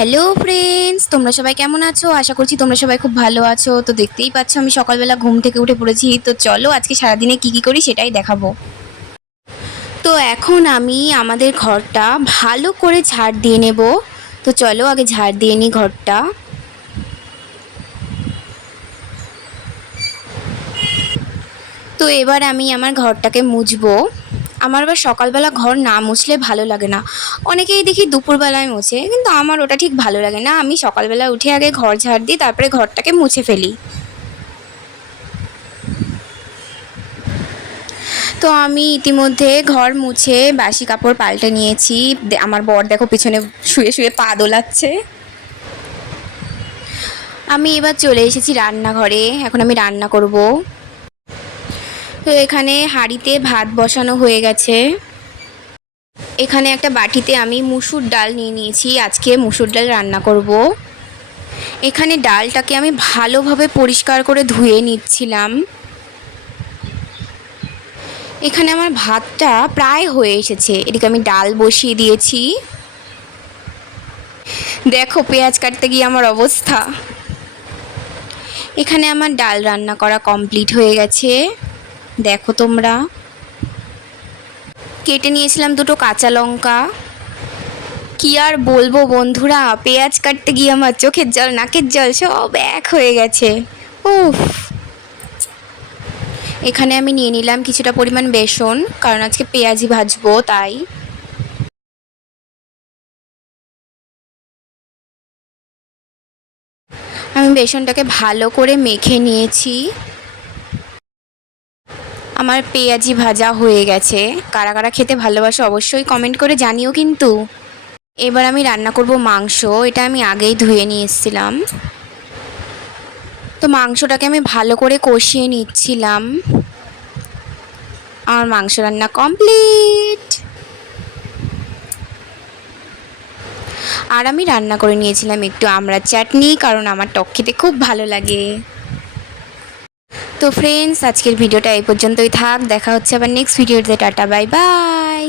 Hello friends, তোমরা সবাই কেমন আছো? আশা করছি তোমরা সবাই খুব ভালো আছো। তো দেখতেই পাচ্ছ আমি সকালবেলা ঘুম থেকে উঠে পড়েছি। তো চলো আজকে সারাদিনে কি করি সেটাই দেখাবো। তো এখন আমি আমাদের ঘরটা ভালো করে ঝাড় দিয়ে নেব। তো চলো আগে ঝাড় দিয়ে নিই ঘরটা। তো এবার আমি আমার ঘরটাকে মুছবো। আমার আবার সকালবেলা ঘর না মুছলে ভালো লাগে না। অনেকেই দেখি দুপুরবেলায় মুছে, কিন্তু আমার ওটা ঠিক ভালো লাগে না। আমি সকালবেলা উঠে আগে ঘর ঝাড় দিই, তারপরে ঘরটাকে মুছে ফেলি। তো আমি ইতিমধ্যে ঘর মুছে বাসি কাপড় পাল্টে নিয়েছি। আমার বর দেখো পিছনে শুয়ে শুয়ে পা দোলাচ্ছে। আমি এবার চলে এসেছি রান্নাঘরে। এখন আমি রান্না করব। তো এখানে হাঁড়িতে ভাত বসানো হয়ে গেছে। এখানে একটা বাটিতে আমি মুসুর ডাল নিয়ে নিয়েছি। আজকে মুসুর ডাল রান্না করব। এখানে ডালটাকে আমি ভালোভাবে পরিষ্কার করে ধুয়ে নিচ্ছিলাম। এখানে আমার ভাতটা প্রায় হয়ে এসেছে। এদিকে আমি ডাল বসিয়ে দিয়েছি। দেখো পেঁয়াজ কাটতে গিয়ে আমার অবস্থা। এখানে আমার ডাল রান্না করা কমপ্লিট হয়ে গেছে। দেখো তোমরা, কেটে নিয়েছিলাম দুটো কাঁচা লঙ্কা। কি আর বলবো বন্ধুরা, পেঁয়াজ কাটতে গিয়ে আমার চোখের জল নাকের জল সব এক হয়ে গেছে। উফ। এখানে আমি নিয়ে নিলাম কিছুটা পরিমাণ বেসন, কারণ আজকে পেঁয়াজি ভাজবো তাই। আমি বেসনটাকে ভালো করে মেখে নিয়েছি। আমার পেঁয়াজি ভাজা হয়ে গেছে। কারা কারা খেতে ভালোবাসো অবশ্যই কমেন্ট করে জানিও কিন্তু। এবার আমি রান্না করব মাংস। এটা আমি আগেই ধুয়ে নিয়ে এসেছিলাম। তো মাংসটাকে আমি ভালো করে কষিয়ে নিচ্ছিলাম। আমার মাংস রান্না কমপ্লিট। আর আমি রান্না করে নিয়েছিলাম একটু আমড়ার চাটনি, কারণ আমার টক খেতে খুব ভালো লাগে। তো ফ্রেন্ডস, আজকের ভিডিওটা এই পর্যন্তই থাক। দেখা হচ্ছে আবার নেক্সট ভিডিওতে। Tata, bye bye.